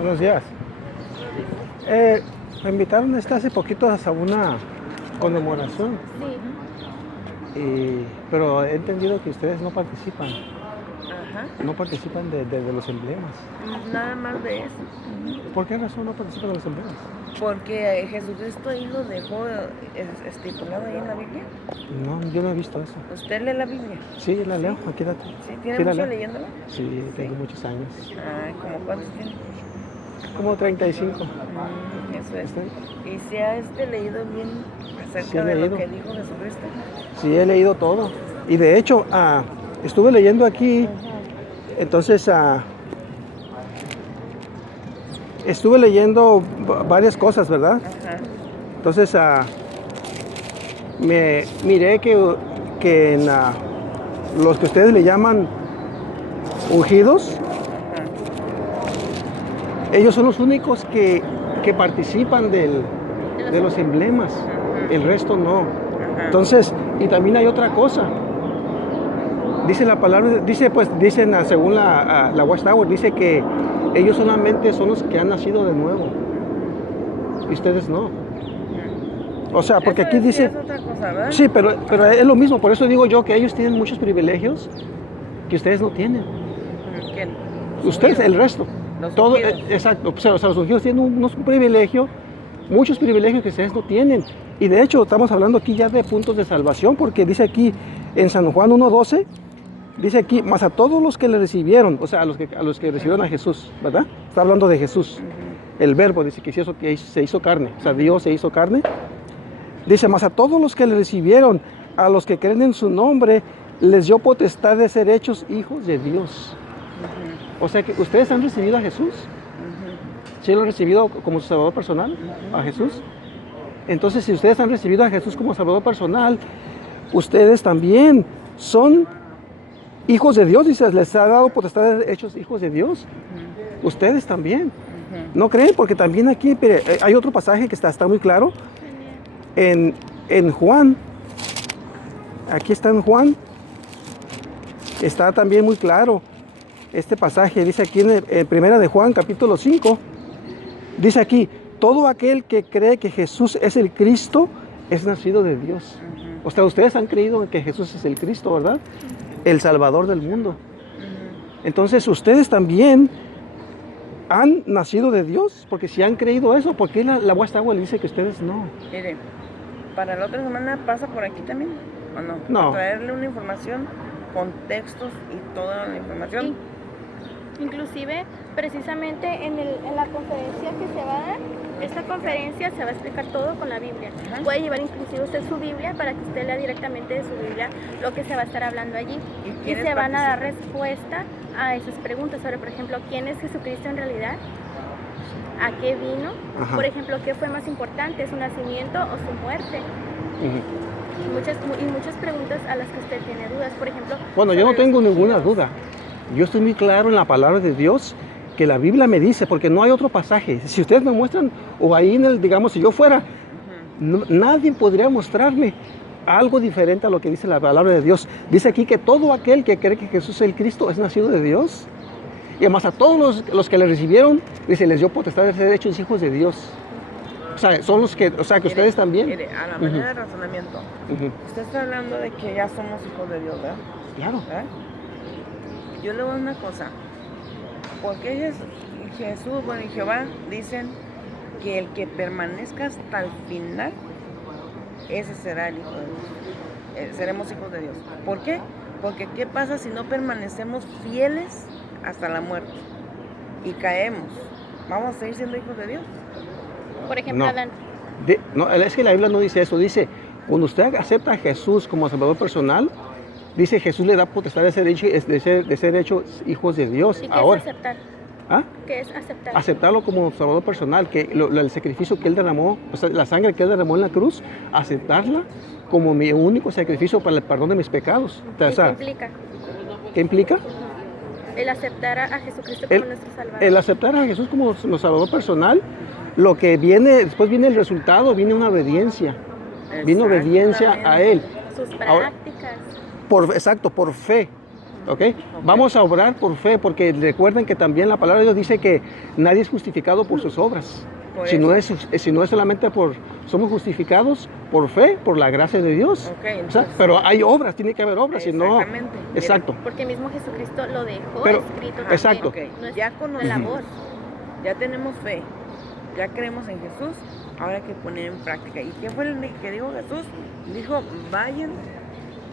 Buenos días. Me invitaron hace poquito a una conmemoración, pero he entendido que ustedes no participan, Ajá, no participan de los emblemas. nada más de eso. ¿Por qué razón no participan de los emblemas? Porque Jesucristo ahí lo dejó estipulado ahí en la Biblia. No, yo no he visto eso. ¿Usted lee la Biblia? Sí, la leo, aquí la ¿Sí? ¿Tiene sí la mucho leo. leyéndola? Sí, tengo muchos años. Ah, ¿como cuántos tiene? Como 35. Eso es. ¿Usted? ¿Y se ha leído bien Sí, he acerca de lo leído. que dijo Jesucristo? Sí, he leído todo. Y de hecho, estuve leyendo aquí, entonces estuve leyendo varias cosas, ¿verdad? Ajá. Entonces me miré que en los que ustedes le llaman ungidos, Ajá. ellos son los únicos que participan de los emblemas. El resto no. Ajá. Entonces, y también hay otra cosa. Dice la palabra, dicen según la Watchtower, dice que ellos solamente son los que han nacido de nuevo. Y ustedes no. O sea, porque Eso aquí sí dice... es otra cosa, ¿verdad? Sí, pero es lo mismo, por eso digo yo que ellos tienen muchos privilegios que ustedes no tienen. ¿Quién? Ustedes, el resto. Los Todo, ungidos. exacto. O sea, los ungidos tienen unos privilegios, muchos privilegios que ustedes no tienen. Y de hecho, estamos hablando aquí ya de puntos de salvación, porque dice aquí en San Juan 1:12, dice aquí, más a todos los que le recibieron, o sea, a los que recibieron a Jesús, ¿verdad? Está hablando de Jesús. El verbo dice que se hizo carne, o sea, Dios se hizo carne. Dice, más a todos los que le recibieron, a los que creen en su nombre, les dio potestad de ser hechos hijos de Dios. O sea que ustedes han recibido a Jesús. ¿Sí lo han recibido como su Salvador personal? A Jesús. Entonces, si ustedes han recibido a Jesús como Salvador personal, ustedes también son hijos de Dios. Dice, les ha dado potestad de ser hechos hijos de Dios. Ustedes también. ¿No creen? Porque también aquí hay otro pasaje que está muy claro. En Juan, aquí está en Juan, está también muy claro este pasaje. Dice aquí en Primera de Juan, capítulo 5, dice aquí, todo aquel que cree que Jesús es el Cristo es nacido de Dios. O sea, ustedes han creído en que Jesús es el Cristo, ¿verdad? El Salvador del mundo. Entonces ustedes también han nacido de Dios, porque si han creído eso, ¿por qué la Watchtower le dice que ustedes no? Mire, para la otra semana pasa por aquí también, ¿o no? No. Para traerle una información con textos y toda la información. Inclusive, precisamente en la conferencia que se va a dar, esta conferencia se va a explicar todo con la Biblia. Ajá. Puede llevar inclusive usted su Biblia para que usted lea directamente de su Biblia lo que se va a estar hablando allí. Y quiénes se van a dar participan? respuesta a esas preguntas sobre, por ejemplo, ¿quién es Jesucristo en realidad? ¿A qué vino? Ajá. Por ejemplo, ¿qué fue más importante, su nacimiento o su muerte? Y muchas preguntas a las que usted tiene dudas, por ejemplo. Bueno, yo no sobre los tengo ninguna ungidos. duda. Yo estoy muy claro en la palabra de Dios que la Biblia me dice, porque no hay otro pasaje. Si ustedes me muestran, o ahí digamos, si yo fuera, nadie podría mostrarme algo diferente a lo que dice la palabra de Dios. Dice aquí que todo aquel que cree que Jesús es el Cristo es nacido de Dios. Y además a todos los que le recibieron, dice, les dio potestad de ser hechos hijos de Dios. O sea, son los que, o sea, que Mire, ustedes también. Mire, a la manera de razonamiento, usted está hablando de que ya somos hijos de Dios, ¿verdad? Claro. ¿Verdad? Yo le voy a una cosa. ¿Por qué Jesús, bueno, y Jehová dicen que el que permanezca hasta el final, ese será el hijo de Dios? Seremos hijos de Dios. ¿Por qué? Porque ¿qué pasa si no permanecemos fieles hasta la muerte y caemos? ¿Vamos a seguir siendo hijos de Dios? Por ejemplo, No. Adán. No, es que la Biblia no dice eso. Dice, cuando usted acepta a Jesús como Salvador personal, dice Jesús le da potestad de ser hechos hijos de Dios. ¿Y qué Ahora, es aceptar? ¿ah? ¿Qué es aceptar? Aceptarlo como Salvador personal, que el sacrificio que Él derramó, o sea, la sangre que Él derramó en la cruz, aceptarla como mi único sacrificio para el perdón de mis pecados. O ¿Y sea, qué implica? ¿qué implica? El aceptar a Jesucristo como nuestro Salvador. El aceptar a Jesús como nuestro Salvador personal, lo que viene, después viene el resultado, viene una obediencia. Viene obediencia a Él. Sus Ahora, prácticas. exacto, por fe. ¿ok? Vamos a obrar por fe, porque recuerden que también la palabra de Dios dice que nadie es justificado por sus obras. Por Si eso. no es solamente somos justificados por fe, por la gracia de Dios. Ok, O sea, entonces, pero hay obras, tiene que haber obras, si no... exactamente. Exacto. Porque mismo Jesucristo lo dejó Pero- escrito también. exacto. Ok, No es ya una conocemos, labor. ya tenemos fe, ya creemos en Jesús, ahora hay que poner en práctica. ¿Y qué fue el que dijo Jesús? Dijo, vayan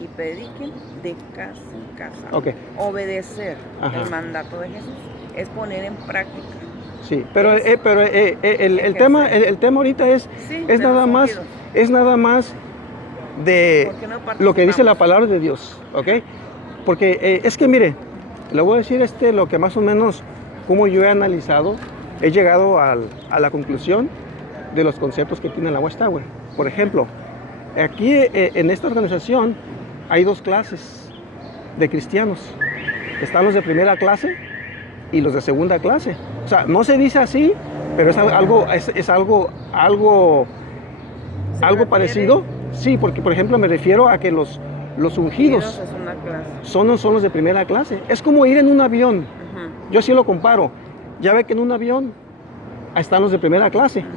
y prediquen de casa en casa. Ok. Obedecer Ajá. el mandato de Jesús es poner en práctica. Sí, pero el Ejercer. tema ahorita es Sí, es de nada los más ungidos. es nada más de ¿Por qué no lo que dice la participamos? palabra de Dios, ¿ok? Porque es que mire, le voy a decir lo que más o menos como yo he analizado, he llegado a la conclusión de los conceptos que tiene la Watchtower. Por ejemplo, aquí en esta organización hay dos clases de cristianos. Están los de primera clase y los de segunda clase. O sea, no se dice así, pero es algo ¿Se algo refiere? parecido. Sí, porque por ejemplo me refiero a que los ungidos Es una clase. son los de primera clase. Es como ir en un avión. Ujú, Yo sí lo comparo. Ya ve que en un avión están los de primera clase. ujú.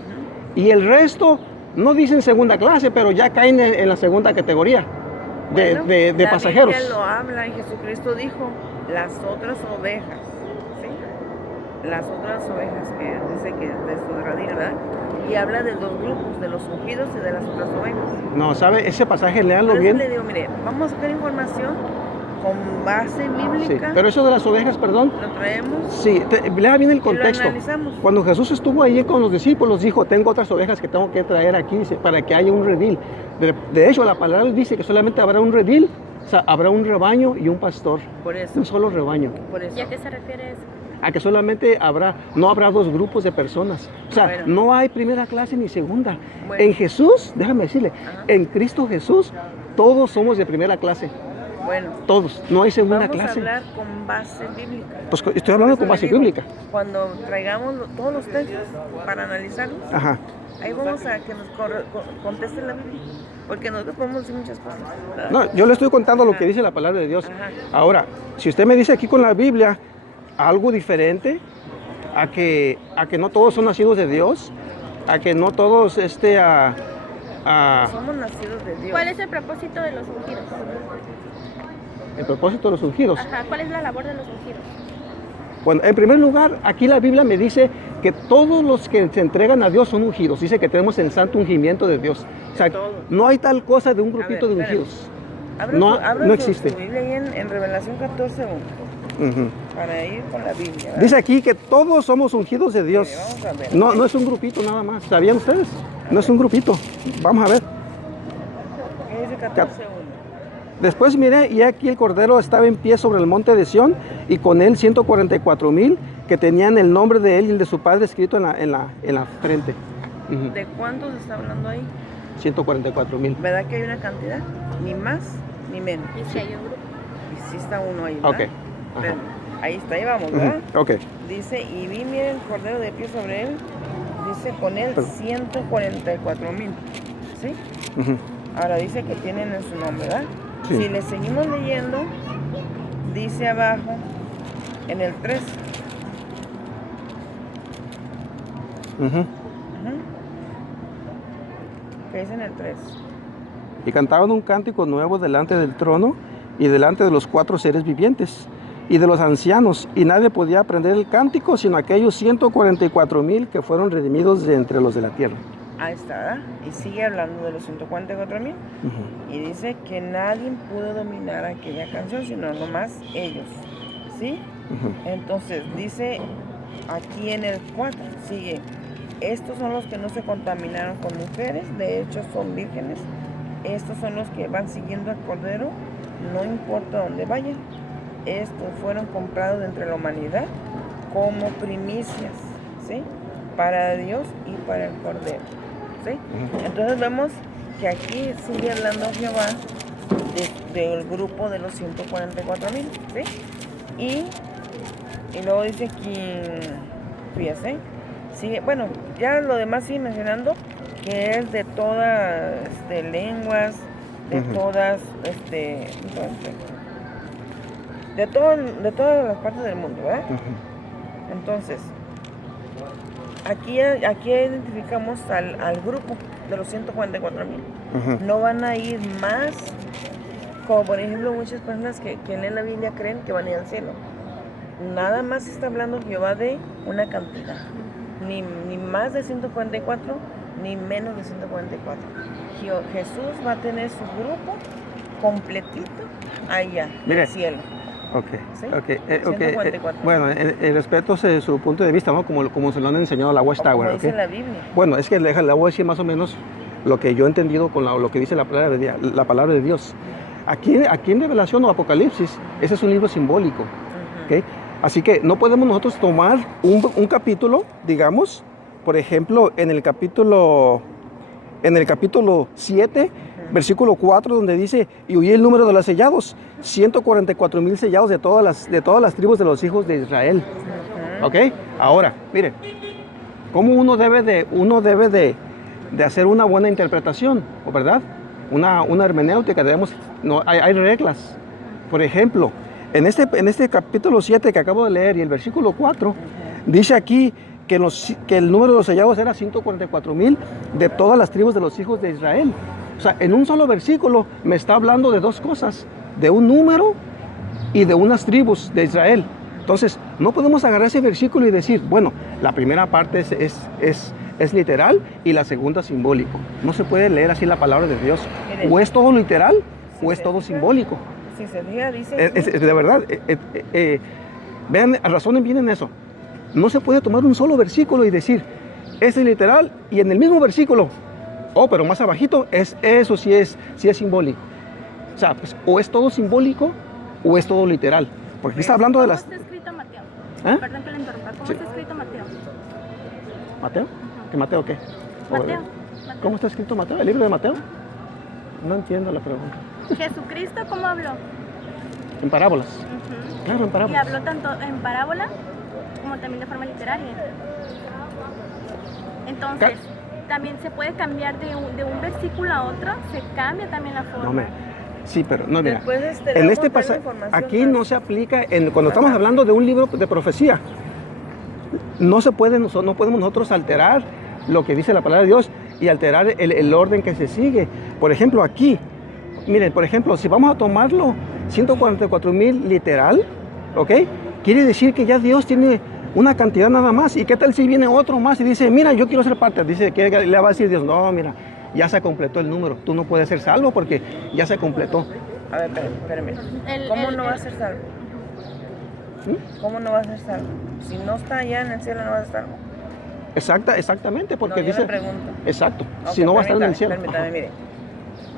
Y el resto no dicen segunda clase, pero ya caen en la segunda categoría Bueno, de la pasajeros. Biblia lo habla y Jesucristo dijo, las otras ovejas, ¿sí? Las otras ovejas que dice que de su redil, ¿verdad? Y habla de dos grupos, de los ungidos y de las otras ovejas. No, ¿sabe? Ese pasaje, léanlo Por eso bien. le digo, mire, vamos a sacar información con base Sí, bíblica, pero eso de las ovejas, perdón, lo traemos sí, lea bien el y lo contexto. analizamos. Cuando Jesús estuvo ahí con los discípulos, dijo, tengo otras ovejas que tengo que traer aquí, dice, para que haya un redil. De hecho, la palabra dice que solamente habrá un redil, o sea, habrá un rebaño y un pastor, Por eso, un solo rebaño. por eso. ¿Y a qué se refiere eso? A que solamente no habrá dos grupos de personas. O sea, Bueno. no hay primera clase ni segunda. Bueno. En Jesús, déjame decirle, Ajá. en Cristo Jesús, todos somos de primera clase. Bueno, Todos, no hay segunda vamos clase. a hablar con base bíblica. Pues estoy hablando Por con eso base le digo, bíblica. Cuando traigamos todos los textos para analizarlos, Ajá. ahí vamos a que nos conteste la Biblia. Porque nosotros podemos decir muchas cosas, ¿verdad? No, yo le estoy contando lo Ajá. que dice la palabra de Dios. Ajá. Ahora, si usted me dice aquí con la Biblia algo diferente, a que no todos son nacidos de Dios, a que no todos Somos nacidos de Dios. ¿Cuál es el propósito de los ungidos? el propósito de los ungidos. Ajá, ¿cuál es la labor de los ungidos? Bueno, en primer lugar, aquí la Biblia me dice que todos los que se entregan a Dios son ungidos. Dice que tenemos el santo ungimiento de Dios. O sea, Todos. no hay tal cosa de un A grupito ver, de espérame. ungidos. Abra No- abra no su existe. Biblia ahí en Revelación 14:1 Ujú. para ir con la Biblia. ¿verdad? Dice aquí que todos somos ungidos de Dios. Vamos a ver. No es un grupito nada más. ¿Sabían ustedes? No es un grupito. Vamos a ver. ¿Qué dice 14:1? Después miré y aquí el Cordero estaba en pie sobre el monte de Sión y con él 144,000 que tenían el nombre de él y el de su padre escrito en la frente. Ujú. ¿De cuántos está hablando ahí? 144,000. ¿Verdad que hay una cantidad? Ni más ni menos. Y si hay un grupo. Y sí está uno ahí, ¿verdad? Ok. Ajá. Pero ahí está, ahí vamos, ¿verdad? Ujú. Ok. Dice, y vi, miren, el Cordero de pie sobre él. Dice, con él Perdón. 144,000. ¿Sí? Ujú. Ahora dice que tienen en su nombre, ¿verdad? Sí. Si le seguimos leyendo, dice abajo, en el 3. Ujú. ¿Qué dice en el 3? Y cantaban un cántico nuevo delante del trono y delante de los 4 seres vivientes y de los ancianos, y nadie podía aprender el cántico sino aquellos 144,000 que fueron redimidos de entre los de la tierra. Ahí está, ¿verdad? Y sigue hablando de los 144,000. Ujú. Y dice que nadie pudo dominar aquella canción, sino nomás ellos. ¿Sí? Ujú. Entonces dice aquí en el 4, sigue, estos son los que no se contaminaron con mujeres, de hecho son vírgenes. Estos son los que van siguiendo al Cordero, no importa dónde vayan. Estos fueron comprados de entre la humanidad como primicias, ¿sí? Para Dios y para el Cordero, ¿sí? Ujú. Entonces vemos que aquí sigue hablando Jehová del grupo de los 144,000, ¿sí? Y luego dice aquí, fíjese, sigue, bueno, ya lo demás sigue mencionando que es de todas lenguas, de Ujú. todas, de de todas las partes del mundo, ¿verdad? Ujú. Entonces, aquí identificamos al grupo de los 144,000. Ujú. No van a ir más, como por ejemplo muchas personas que leen la Biblia creen que van a ir al cielo. Nada más está hablando Jehová de una cantidad, ni más de 144, ni menos de 144. Jesús va a tener su grupo completito allá, en Mire. el cielo. Ok, ¿Sí? ok, 144. bueno, respeto su punto de vista, ¿no? Como se lo han enseñado a la Como Watchtower, dice ¿ok? la Biblia. Bueno, es que le voy a decir más o menos lo que yo he entendido con lo que dice la palabra de Dios. Aquí en Revelación o Apocalipsis, ese es un libro simbólico, ¿ok? Así que no podemos nosotros tomar un capítulo, digamos, por ejemplo, en el capítulo 7, versículo 4, donde dice, y oí el número de los sellados, 144,000 sellados de todas las tribus de los hijos de Israel. ¿Ok? Ahora, mire, ¿cómo uno debe de hacer una buena interpretación? ¿Verdad? Una hermenéutica, hay reglas. Por ejemplo, en este capítulo 7 que acabo de leer y el versículo 4, dice aquí que el número de los sellados era 144,000 de todas las tribus de los hijos de Israel. O sea, en un solo versículo me está hablando de dos cosas, de un número y de unas tribus de Israel. Entonces, no podemos agarrar ese versículo y decir, bueno, la primera parte es literal y la segunda simbólico. No se puede leer así la palabra de Dios. O es todo literal o es todo simbólico. Si se fija, dice... De verdad, vean, razonen bien en eso. No se puede tomar un solo versículo y decir, ese es literal, y en el mismo versículo, pero más abajito, eso sí es simbólico. O sea, pues, o es todo simbólico o es todo literal. Porque aquí está hablando de las... ¿Cómo está escrito Mateo? ¿Eh? Perdón que le interrumpa. ¿Cómo Sí. está escrito Mateo? ¿Mateo? ¿Qué Mateo qué? Mateo. ¿Cómo está escrito Mateo? ¿El libro de Mateo? No entiendo la pregunta. Jesucristo, ¿cómo habló? En parábolas. Ujú. Claro, en Y parábolas. habló tanto en parábola como también de forma literaria. Entonces, también se puede cambiar de un versículo a otro, se cambia también la forma. Sí, pero no, mira. Después, le En vamos este a dar pasaje, información aquí más. no se aplica, cuando estamos hablando de un libro de profecía, no podemos nosotros alterar lo que dice la palabra de Dios y alterar el orden que se sigue. Por ejemplo, aquí, miren, por ejemplo, si vamos a tomarlo 144,000 literal, ¿ok? Quiere decir que ya Dios tiene una cantidad nada más. ¿Y qué tal si viene otro más y dice, mira, yo quiero ser parte? Dice, que le va a decir Dios, no, mira, ya se completó el número. Tú no puedes ser salvo porque ya se completó. A ver, espérame. ¿Cómo no va a ser salvo? ¿Cómo no va a ser salvo? Si no está allá en el cielo, no va a ser salvo. Exactamente, porque No, yo dice... le pregunto. Exacto, Ok, si no va a estar en el cielo. Permítame, mire.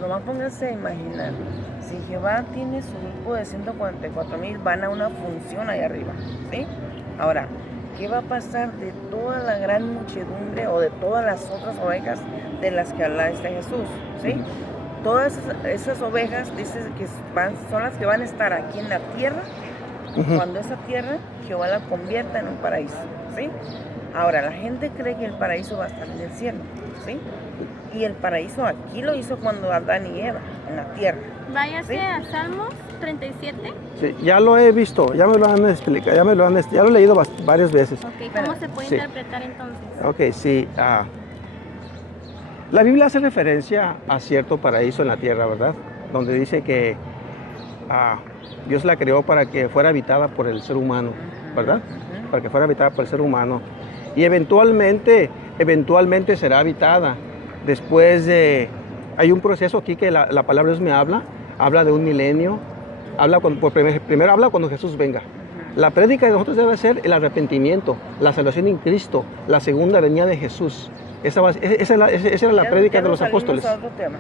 Nomás pónganse a imaginar. Si Jehová tiene su grupo de 144,000, van a una función ahí arriba, ¿sí? Ahora, ¿qué va a pasar de toda la gran muchedumbre o de todas las otras ovejas de las que habla Jesús, ¿sí? Todas esas ovejas, dice que son las que van a estar aquí en la tierra, cuando esa tierra Jehová la convierta en un paraíso, ¿sí? Ahora, la gente cree que el paraíso va a estar en el cielo, ¿sí? Y el paraíso aquí lo hizo cuando Adán y Eva, en la tierra. Váyase ¿sí? a Salmos 37. Sí, ya lo he visto, ya me lo han explicado, ya lo he leído varias veces. Ok, ¿cómo se puede Sí. interpretar entonces? Ok, sí. La Biblia hace referencia a cierto paraíso en la tierra, ¿verdad? Donde dice que Dios la creó para que fuera habitada por el ser humano, ¿verdad? Para que fuera habitada por el ser humano. Y eventualmente será habitada. Después hay un proceso aquí que la palabra de Dios me habla de un milenio, primero habla cuando Jesús venga. La prédica de nosotros debe ser el arrepentimiento, la salvación en Cristo, la segunda venida de Jesús. Esa era la prédica de los apóstoles.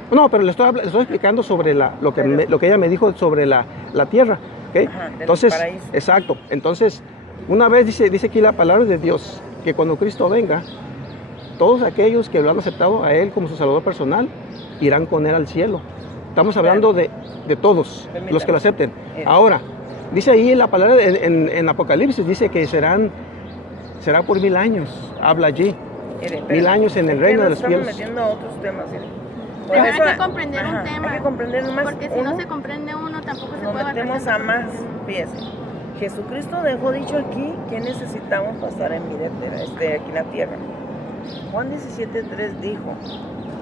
No, pero le estoy explicando sobre lo que ella me dijo sobre la tierra. ¿Okay? Ajá, Entonces, paraíso. exacto. Entonces, una vez dice aquí la palabra de Dios, que cuando Cristo venga, todos aquellos que lo han aceptado a Él como su Salvador personal, irán con Él al cielo. Estamos hablando de todos los que lo acepten. Ahora, dice ahí la palabra en Apocalipsis, dice que será por 1000 años. Habla allí. 1000 años en el reino de los cielos. Estamos metiendo a otros temas. Pero hay que comprender un tema. Hay que comprender más porque si no se comprende uno, tampoco se nos puede metemos abarcar a más. tanto. fíjese, Jesucristo dejó dicho aquí que necesitamos pasar en vida eterna, aquí en la tierra. Juan 17:3 dijo,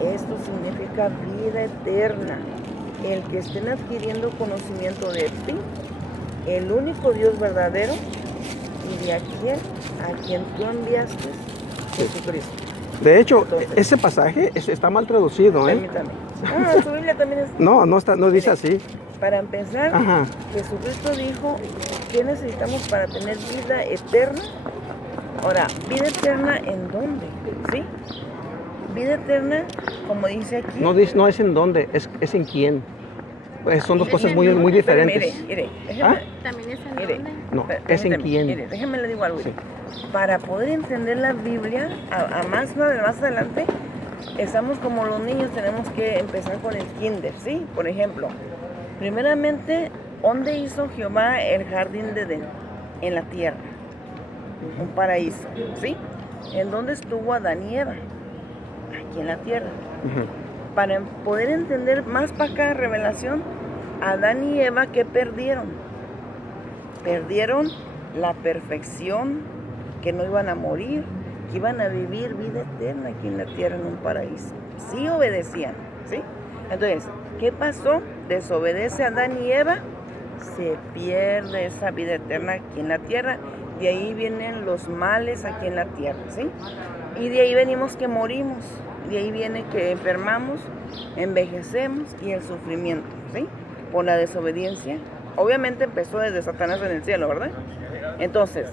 esto significa vida eterna, el que estén adquiriendo conocimiento de ti, el único Dios verdadero, y de aquel a quien tú enviaste, Jesucristo. De hecho, Entonces, ese pasaje está mal traducido, ¿eh? permítame. Su Biblia también es... No dice así. Para empezar, Ajá. Jesucristo dijo que necesitamos para tener vida eterna. Ahora, ¿vida eterna en dónde? ¿Sí? Vida eterna, como dice aquí... No es en dónde, es en quién. Pues son dos cosas muy Pero diferentes. mire, déjeme, También es en mire, dónde. No, es en permítame, quién. mire, déjeme le digo algo. Sí. Para poder entender la Biblia, más adelante, estamos como los niños, tenemos que empezar con el kinder, ¿sí? Por ejemplo, primeramente, ¿dónde hizo Jehová el jardín de Edén? En la tierra, un paraíso, ¿sí? ¿En dónde estuvo Adán y Eva? Aquí en la tierra. Ujú. Para poder entender más para acá, revelación, Adán y Eva, ¿qué perdieron? Perdieron la perfección, que no iban a morir, que iban a vivir vida eterna aquí en la tierra, en un paraíso. Sí obedecían, ¿sí? Entonces, ¿qué pasó? Desobedece Adán y Eva, se pierde esa vida eterna aquí en la tierra. De ahí vienen los males aquí en la tierra, ¿sí? Y de ahí venimos que morimos. De ahí viene que enfermamos, envejecemos y el sufrimiento, ¿sí? Por la desobediencia. Obviamente empezó desde Satanás en el cielo, ¿verdad? Entonces,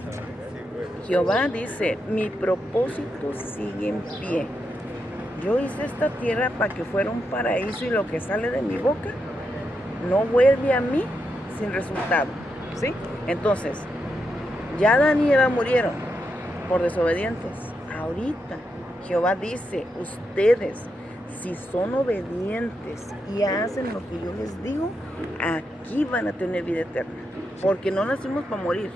Jehová dice, mi propósito sigue en pie. Yo hice esta tierra para que fuera un paraíso y lo que sale de mi boca no vuelve a mí sin resultado, ¿sí? Entonces, ya Adán y Eva murieron por desobedientes. Ahorita Jehová dice, ustedes, si son obedientes y hacen lo que yo les digo, aquí van a tener vida eterna. Porque no nacimos para morir,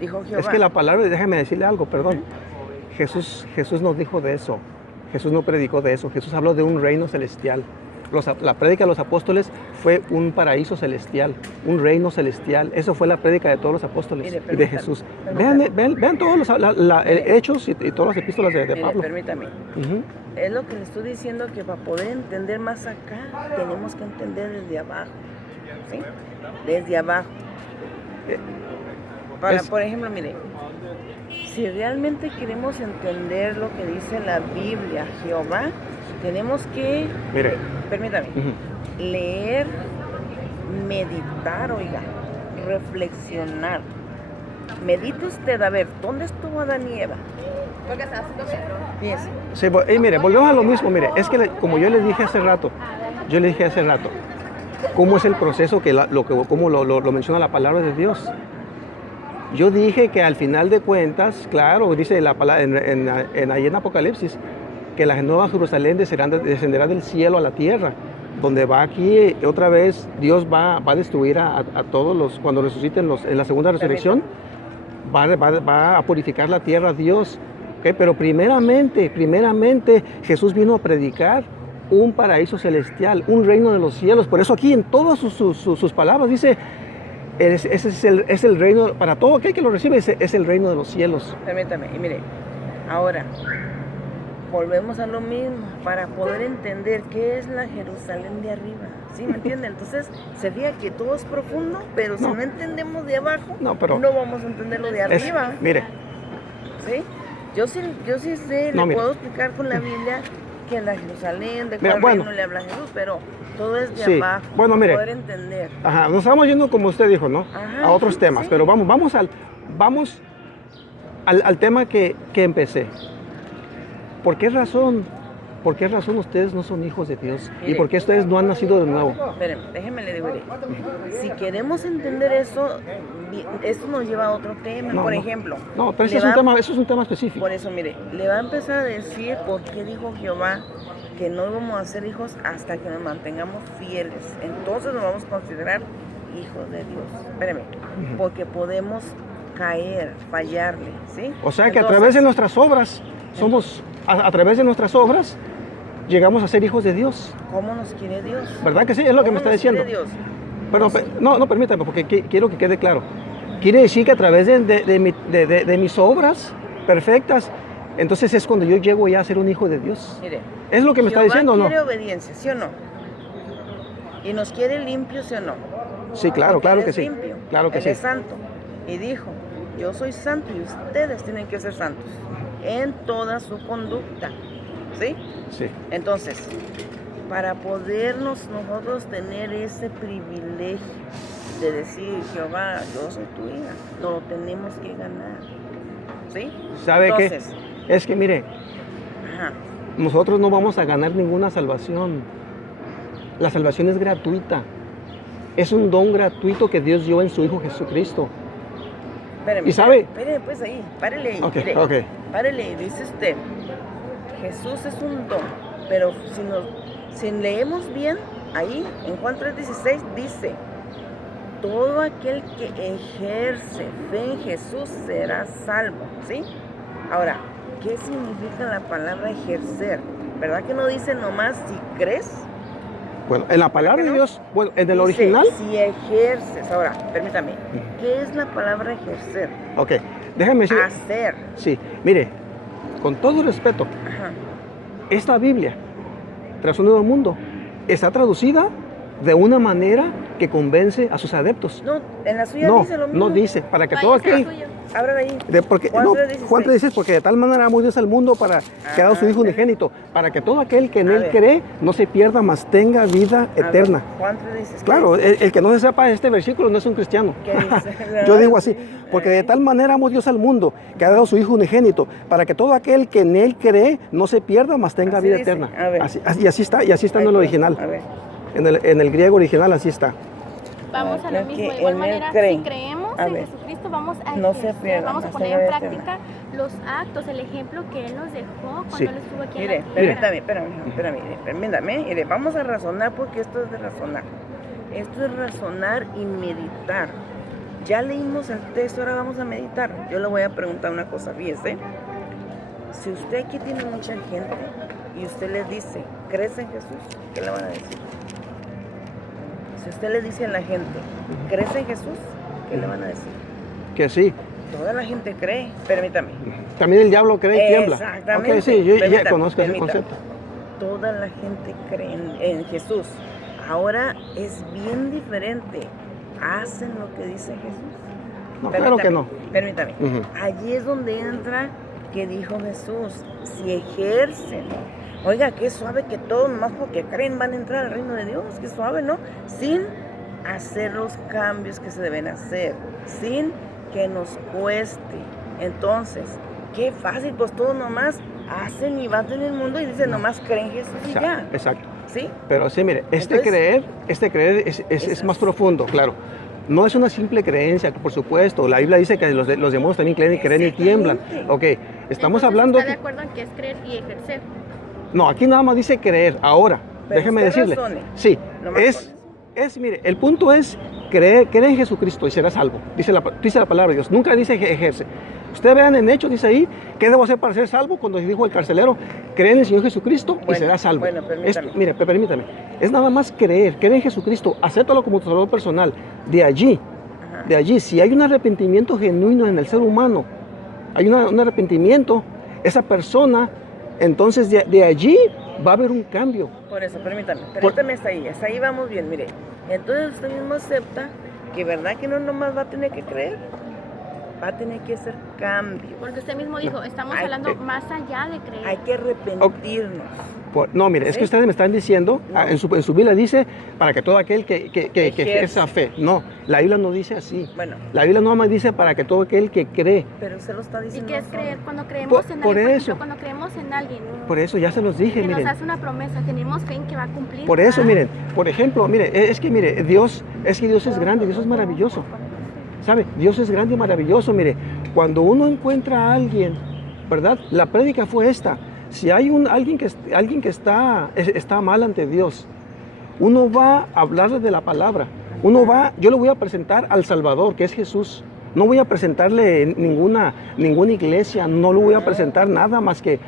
dijo Jehová. Es que la palabra, déjame decirle algo, perdón. Jesús nos dijo de eso. Jesús no predicó de eso. Jesús habló de un reino celestial. La prédica de los apóstoles fue un paraíso celestial, un reino celestial. Eso fue la prédica de todos los apóstoles y de Jesús. Vean todos los hechos y todas las epístolas de Pablo. Permítame. Es lo que le estoy diciendo, que para poder entender más acá, tenemos que entender desde abajo, ¿sí? Desde abajo. Por ejemplo, mire, si realmente queremos entender lo que dice la Biblia, Jehová, tenemos que, mire, permítame, leer, meditar, oiga, reflexionar. Medite usted, a ver, ¿dónde estuvo Adán y Eva? Porque estaba haciendo metro. Fíjese. Sí, mire, volvemos a lo mismo, mire, es que como yo les dije hace rato, cómo es el proceso, cómo lo menciona la palabra de Dios. Yo dije que al final de cuentas, claro, dice la palabra ahí en Apocalipsis, que la nueva Jerusalén descenderá del cielo a la tierra, donde va aquí otra vez, Dios va a destruir a todos los, cuando resuciten en la segunda resurrección, va a purificar la tierra Dios. ¿Okay? Pero primeramente Jesús vino a predicar un paraíso celestial, un reino de los cielos. Por eso aquí en todas sus palabras dice, ese es el reino, para todo aquel que lo recibe, es el reino de los cielos. Permítame, y mire, ahora volvemos a lo mismo, para poder entender qué es la Jerusalén de arriba, ¿sí me entiende? Entonces, se fija que todo es profundo, pero si no entendemos de abajo, no vamos a entender lo de arriba. Mire. ¿Sí? Yo sí sé, puedo explicar con la Biblia que en la Jerusalén, de cuál reino le habla Jesús, pero todo es de abajo, bueno, mire, poder entender. Ajá, nos estamos yendo, como usted dijo, ¿no? Ajá, a otros temas, pero vamos al tema que empecé. ¿Por qué razón ustedes no son hijos de Dios? Mire, ¿Y por qué ustedes no han nacido de nuevo? Espérenme, déjenme le digo. Si queremos entender eso nos lleva a otro tema. Por ejemplo. No, pero eso es un tema específico. Por eso, mire, le va a empezar a decir por qué dijo Jehová que no íbamos a ser hijos hasta que nos mantengamos fieles. Entonces nos vamos a considerar hijos de Dios. Espérenme, porque podemos caer, fallarle, ¿sí? O sea que a través de nuestras obras a través de nuestras obras llegamos a ser hijos de Dios. ¿Cómo nos quiere Dios? ¿Verdad que sí? Es lo que me está diciendo. Dios? Perdón, no, permítame, porque quiero que quede claro. Quiere decir que a través de mis obras perfectas, entonces es cuando yo llego ya a ser un hijo de Dios. Mire, ¿Es lo que me está Jehová diciendo o no? quiere obediencia, ¿sí o no? Y nos quiere limpios, ¿sí o no? Sí, claro, Porque claro Él que es sí. limpio, Claro que Él sí. es santo. Y dijo, yo soy santo y ustedes tienen que ser santos en toda su conducta. ¿Sí? Sí. Entonces, para podernos nosotros tener ese privilegio de decir, Jehová, yo soy tu hija, no lo tenemos que ganar. ¿Sí? ¿Sabe qué? Entonces, Es que mire, ajá, nosotros no vamos a ganar ninguna salvación. La salvación es gratuita. Es un don gratuito que Dios dio en su Hijo Jesucristo. espéreme. ¿Y sabe? Espéreme pues ahí, párele ahí. Ok, mire, ok. Párele y dice usted, Jesús es un don, pero si leemos bien, ahí en Juan 3:16 dice, todo aquel que ejerce fe en Jesús será salvo, ¿sí? Ahora, ¿qué significa la palabra ejercer? ¿Verdad que no dice nomás si crees? Bueno, en la palabra ¿Por qué de no? Dios, bueno, en el Dice, original. si ejerces. Ahora, permítame, ¿qué es la palabra ejercer? Ok, déjame decir. Hacer. Sí, mire, con todo respeto, Ajá. esta Biblia, Trasfondo del Mundo, está traducida de una manera que convence a sus adeptos. No, en la suya No, dice lo mismo. no dice, para que Vaya, todo ese es aquel... suyo. Abran ahí. Juan 3:16, porque de tal manera amó Dios al mundo para que ha dado su Hijo unigénito, para que todo aquel que en A Él ver. cree no se pierda, mas tenga vida A ver, eterna. Juan 3:16. Claro, el que no se sepa este versículo no es un cristiano. ¿Qué dice? Yo digo así, porque de tal manera amó Dios al mundo, que ha dado su Hijo unigénito, para que todo aquel que en Él cree no se pierda, mas tenga Así vida dice. eterna. A ver. Y así está en el original. A ver. En el griego original así está. Vamos a lo Creo mismo, que de igual en él manera, creen. si creemos A en ver. Jesucristo, vamos a No se ejercer, pierdan, vamos a hasta poner llegar en a eterna. práctica los actos, el ejemplo que Él nos dejó cuando Sí. Él estuvo aquí Mire, en la tierra. permítame, mire, vamos a razonar porque esto es de razonar. Esto es razonar y meditar. Ya leímos el texto, ahora vamos a meditar. Yo le voy a preguntar una cosa, fíjese. Si usted aquí tiene mucha gente y usted le dice, ¿crees en Jesús? ¿Qué le van a decir? Si usted le dice a la gente, ¿crees en Jesús? ¿Qué le van a decir? Que sí. Toda la gente cree, permítame. También el diablo cree y tiembla. Exactamente. Ok, sí, yo ya Permítame, conozco ese permítame. concepto. Toda la gente cree en Jesús. Ahora es bien diferente. ¿Hacen lo que dice Jesús? No, claro que no. Permítame. Ujú. Allí es donde entra que dijo Jesús, si ejercen. Oiga, qué suave que todos, nomás porque creen, van a entrar al reino de Dios. Qué suave, ¿no? Sin hacer los cambios que se deben hacer. Sin que nos cueste. Entonces, qué fácil, pues todos nomás hacen y van en el mundo y dicen nomás creen en Jesús y ya. Exacto. ¿Sí? Pero sí, mire, este Entonces, creer es más profundo, claro. No es una simple creencia, por supuesto. La Biblia dice que los demonios también creen y tiemblan. Ok, estamos Entonces, hablando... ¿está de acuerdo en que es creer y ejercer? No, aquí nada más dice creer. Ahora, Pero déjeme usted decirle. razone. Sí, Nomás mire, el punto es creer en Jesucristo y será salvo. Dice la palabra de Dios. Nunca dice ejerce. Ustedes vean en Hechos, dice ahí, ¿qué debo hacer para ser salvo? Cuando dijo el carcelero, cree en el Señor Jesucristo y Bueno, será salvo. bueno, permítame. Mire, permítame. Es nada más creer en Jesucristo, acéptalo como tu salvador personal. De allí, si hay un arrepentimiento genuino en el ser humano, hay un arrepentimiento, esa persona, entonces de allí va a haber un cambio. Por eso, permítame hasta ahí vamos bien, mire. Entonces usted mismo acepta que verdad que no nomás va a tener que creer, va a tener que hacer cambio. Porque usted mismo dijo, estamos Ay, hablando más allá de creer. Hay que arrepentirnos. No, mire, es ¿Sí? que ustedes me están diciendo, No. en su Biblia dice, para que todo aquel que Ejerce. ejerza fe. No, la Biblia no dice así. Bueno, La Biblia no más dice para que todo aquel que cree. pero usted lo está ¿Y diciendo. qué es solo. creer? Cuando creemos en por alguien, por eso. ejemplo, cuando creemos en alguien, Por eso ya se los dije, que nos miren. hace una promesa, tenemos fe en que va a cumplir. Por eso, ¿verdad? miren, por ejemplo, mire, es que Dios es grande, Dios es maravilloso. ¿Sabe? Dios es grande y maravilloso, mire. Cuando uno encuentra a alguien, ¿verdad? La prédica fue esta. Si hay alguien que está mal ante Dios, uno va a hablarle de la palabra. Yo le voy a presentar al Salvador, que es Jesús. no voy a presentarle ninguna iglesia, no le voy a presentar nada más que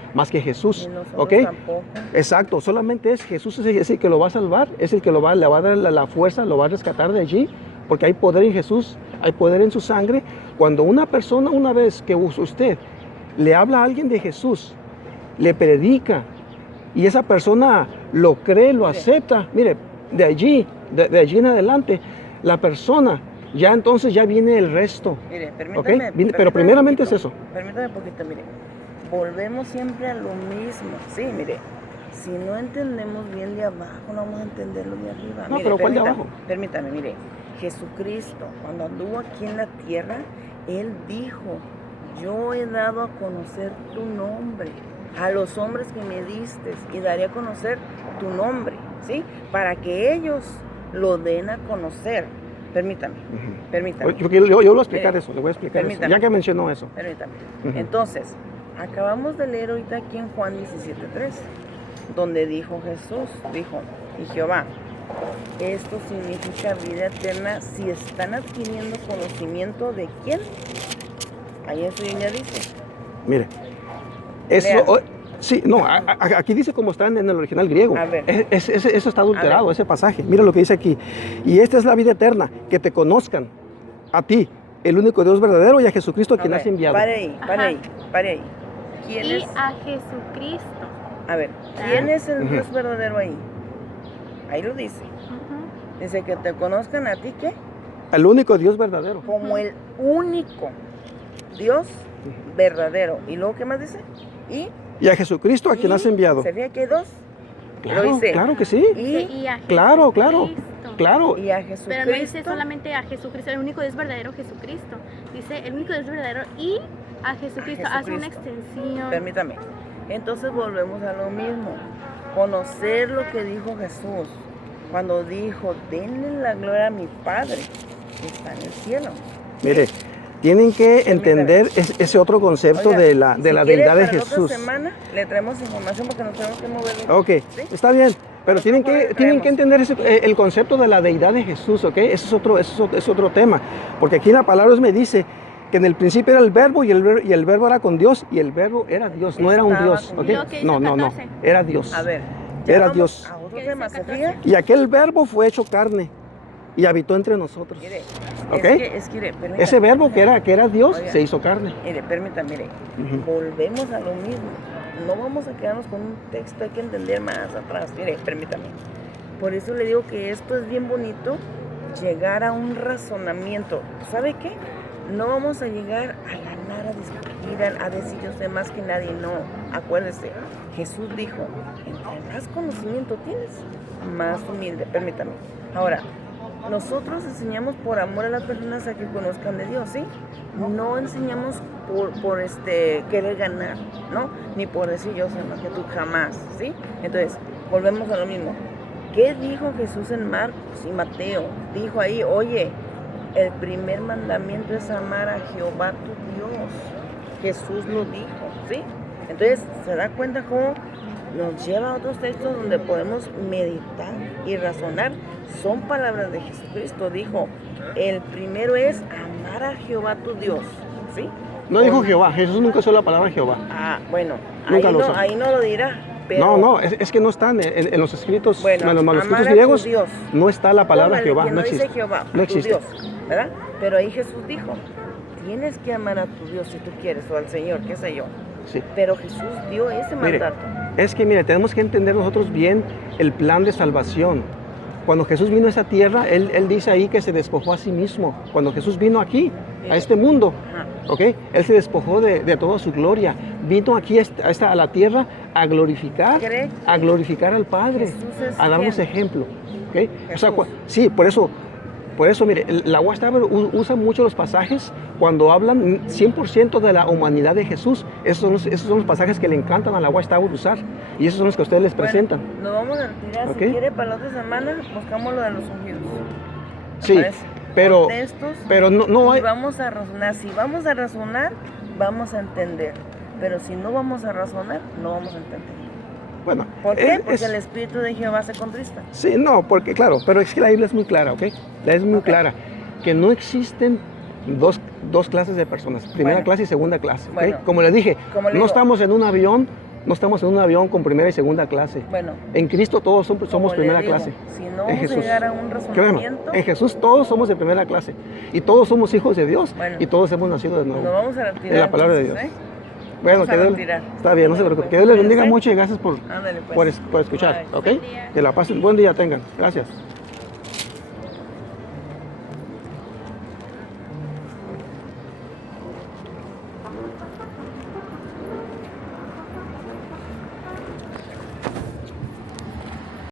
Jesús, Y nosotros ¿ok? tampoco. Exacto, solamente es Jesús, es el que lo va a salvar, es el que le va a dar la fuerza, lo va a rescatar de allí, porque hay poder en Jesús, hay poder en su sangre. Cuando una persona, una vez que usted le habla a alguien de Jesús, le predica, y esa persona lo cree, lo acepta, mire, de allí en adelante, la persona, ya entonces ya viene el resto. Mire, ¿Ok? permítame. Pero primeramente es eso. Permítame un poquito, mire. Volvemos siempre a lo mismo. Sí, mire. Si no entendemos bien de abajo, no vamos a entender lo de arriba. No, Mire, pero ¿cuál de permítame, abajo? Permítame, mire. Jesucristo, cuando anduvo aquí en la tierra, Él dijo, yo he dado a conocer tu nombre a los hombres que me diste y daré a conocer tu nombre, ¿sí? Para que ellos lo den a conocer. Permítame, permítame. Yo voy a explicar Mire, eso, le voy a explicar eso, permítame. ya que mencionó eso. Permítame. Ujú. Entonces, acabamos de leer ahorita aquí en Juan 17:3, donde dijo Jesús, dijo, y Jehová, esto significa vida eterna si están adquiriendo conocimiento de quién. Ahí eso ya dice. Mire, eso, Lea. sí, no, aquí dice como está en el original griego. A ver. Eso está adulterado, A ver. ese pasaje. Mira lo que dice aquí. Y esta es la vida eterna, que te conozcan a ti, el único Dios verdadero, y a Jesucristo a quien A has ver, enviado. Pare ahí, pare Ajá. ahí, pare ahí. ¿Quién Y es? a Jesucristo. A ver, ¿quién es el Ujú. Dios verdadero ahí? Ahí lo dice. Ujú. Dice que te conozcan a ti, ¿qué? El único Dios verdadero. Como el único Dios verdadero. ¿Y luego qué más dice? Y a Jesucristo a quien has enviado. ¿Se fía que hay dos? Claro, Lo dice. claro que sí. Y a Claro, claro. Jesucristo. Claro. Y a Jesucristo. Pero no dice solamente a Jesucristo, el único Dios verdadero, Jesucristo. Dice el único Dios verdadero y a Jesucristo. Hace una Jesucristo. extensión. Permítame. Entonces volvemos a lo mismo. Conocer lo que dijo Jesús. Cuando dijo, denle la gloria a mi Padre que está en el cielo. Mire, tienen que entender ese otro concepto Oiga, de la si deidad quiere, de para la Jesús. otra semana le traemos información porque nos tenemos que mover. Ok, ¿Sí? está bien, pero Nosotros tienen traemos. que entender el concepto de la deidad de Jesús, ¿ok? Eso es otro tema, porque aquí en la palabra me dice que en el principio era el verbo y el verbo era con Dios y el verbo era Dios, no era un Estaba Dios, con ¿ok? Dios. Lo que dice No, 14. era Dios. A ver. Era vamos Dios. A otro ¿Qué dice tema, ¿se 14? fija? Y aquel verbo fue hecho carne y habitó entre nosotros. Mire, ¿Ok? es que, mire, permítame. Ese verbo que era Dios Oiga. se hizo carne. Mire, permítame, mire. Ujú. Volvemos a lo mismo. No vamos a quedarnos con un texto, hay que entender más atrás. Mire, permítame. Por eso le digo que esto es bien bonito, llegar a un razonamiento. ¿Sabe qué? No vamos a llegar a ganar, a discutir, a decir yo sé más que nadie. No, acuérdese. Jesús dijo, entre más conocimiento tienes, más humilde. Permítame. Ahora, nosotros enseñamos por amor a las personas a que conozcan de Dios, ¿sí? No enseñamos por querer ganar, ¿no? Ni por decir yo sé más que tú, jamás, ¿sí? Entonces, volvemos a lo mismo. ¿Qué dijo Jesús en Marcos y Mateo? Dijo ahí, oye, el primer mandamiento es amar a Jehová tu Dios. Jesús lo dijo, ¿sí? Entonces, ¿se da cuenta cómo nos lleva a otros textos donde podemos meditar y razonar? Son palabras de Jesucristo. Dijo, el primero es amar a Jehová tu Dios, ¿sí? No dijo Jehová, Jesús nunca usó la palabra Jehová. Ah, bueno, Nunca lo usó. ahí no lo dirá. Pero, No, es que no están en los escritos, Bueno, en los manuscritos amar a tu griegos, Dios. no está la palabra póngale Jehová, que no dice existe. Jehová, No tu existe. Dios, ¿verdad? Pero ahí Jesús dijo, tienes que amar a tu Dios si tú quieres, o al Señor, qué sé yo. Sí. Pero Jesús dio ese Mire, mandato. es que mire, tenemos que entender nosotros bien el plan de salvación. Cuando Jesús vino a esa tierra, él dice ahí que se despojó a sí mismo. Cuando Jesús vino aquí, a este mundo, Ajá. ¿ok? Él se despojó de toda su gloria. Vino aquí a la tierra a glorificar ¿Cree? al Padre, Jesús es a darnos quién? ejemplo. ¿Ok? O sea, Jesús. sí, por eso, mire, la Watchtower usa mucho los pasajes cuando hablan 100% de la humanidad de Jesús. Esos son los pasajes que le encantan a la Watchtower usar. Y esos son los que ustedes les presentan. Bueno, nos vamos a retirar. Ok. Si quiere, para la otra semana buscamos lo de los ungidos. ¿Te Sí, parece? pero, Con textos, pero no y hay... vamos a razonar. Si vamos a razonar, vamos a entender. Pero si no vamos a razonar, no vamos a entender. Bueno, ¿Por qué? Porque es- el Espíritu de Jehová se contrista. Sí, no, porque claro, pero es que la Biblia es muy clara, ¿ok? La es muy Ok. clara, que no existen dos clases de personas, primera Bueno. clase y segunda clase. ¿ok? Bueno. Como les dije, Como le no digo. estamos en un avión, no estamos en un avión con primera y segunda clase. Bueno, En Cristo todos somos como le primera digo, clase. si no En vamos a Jesús. llegar a un Créeme, razonamiento, en Jesús todos somos de primera clase y todos somos hijos de Dios Bueno. y todos hemos nacido de nuevo. nos vamos a retirar. En la palabra de entonces, Dios. ¿eh? Bueno, Vamos a que Dios, retirar. está bien, no se Ándale, preocupe. pues. Que Dios les bendiga Cuídense. mucho y gracias Ándale, pues. por escuchar. Bye. ¿Ok? Buen día. Que la pasen, buen día tengan. Gracias.